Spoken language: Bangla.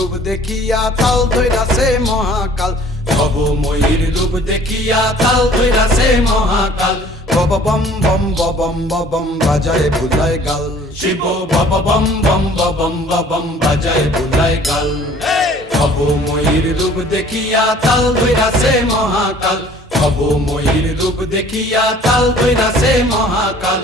রূপ দেখিয়া তাল ধইরাছে মহাকাল। ভবময়ীর রূপ দেখিয়া তাল ধইরাছে মহাকাল। বব বম বম বম বম বাজায় বুলায় গাল। শিব বব বম বম বম বম বাজায় বুলায় গাল। ভবময়ীর রূপ দেখিয়া তাল ধইরাছে মহাকাল। ভবময়ীর রূপ দেখিয়া তাল ধইরাছে মহাকাল।